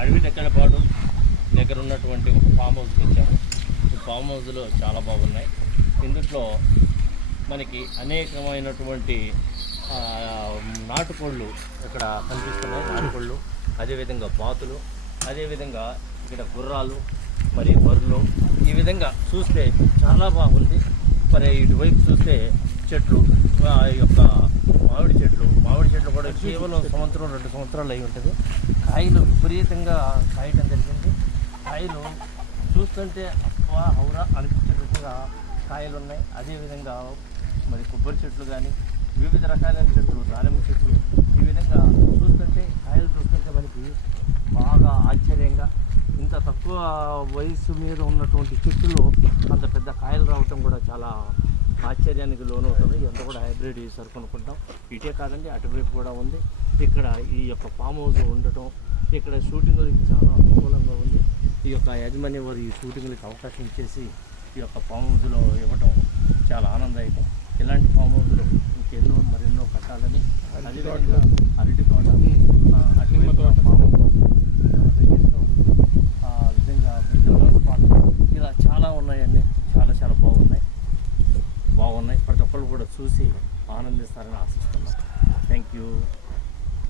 అడవి టెక్కలపాడు దగ్గర ఉన్నటువంటి ఒక ఫామ్ హౌస్కి వచ్చాము. ఈ ఫామ్ హౌస్లో చాలా బాగున్నాయి. ఇందులో మనకి అనేకమైనటువంటి నాటుకోళ్ళు ఇక్కడ కనిపిస్తున్నాయి. నాటుకోళ్ళు అదేవిధంగా బాతులు అదేవిధంగా ఇక్కడ గుర్రాలు మరి బర్రెలు. ఈ విధంగా చూస్తే చాలా బాగుంది. మరి ఇటువైపు చూస్తే చెట్లు ఆ యొక్క మామిడి చెట్లు మామిడి చెట్లు కూడా కేవలం సంవత్సరం రెండు సంవత్సరాలు అయి ఉంటుంది. కాయలు విపరీతంగా కాయటం జరిగింది. కాయలు చూస్తుంటే అబ్బా హౌరా అనిపించేటట్టుగా కాయలు ఉన్నాయి. అదేవిధంగా మరి కొబ్బరి చెట్లు కానీ వివిధ రకాలైన చెట్లు దానిమ్మ చెట్లు ఈ విధంగా చూస్తుంటే కాయలు చూస్తుంటే మనకి బాగా ఆశ్చర్యంగా. ఇంత తక్కువ వయసు మీద ఉన్నటువంటి చెట్టులో అంత పెద్ద కాయలు రావటం కూడా చాలా ఆశ్చర్యానికి లోనవుతుంది. ఇదంతా కూడా హైబ్రిడ్ సరుకు అనుకుంటాం. ఇటే కాదండి అటువైపు కూడా ఉంది. ఇక్కడ ఈ యొక్క ఫామ్ హౌస్ ఉండటం ఇక్కడ షూటింగ్లకి చాలా అనుకూలంగా ఉంది. ఈ యొక్క యాజమాన్యం వారు ఈ షూటింగ్లకి అవకాశం ఇచ్చేసి ఈ యొక్క ఫామ్ హౌస్లో ఇవ్వటం చాలా ఆనందదాయకం. ఇలాంటి ఫామ్ హౌస్లు ఇంకెన్నో మరెన్నో కట్టాలని అదేవిధంగా అరటి తోట అటువైపు తోట. ఫామ్ హౌస్ తర్వాత గెస్ట్ హౌస్ ఆ విధంగా డెవలప్ స్పాట్ ఇలా చాలా ఉన్నాయండి చాలా చాలా బాగున్నాయి ఉన్నాయి. ప్రతి ఒక్కరు కూడా చూసి ఆనందిస్తారని ఆశిస్తున్నాను థ్యాంక్ యూ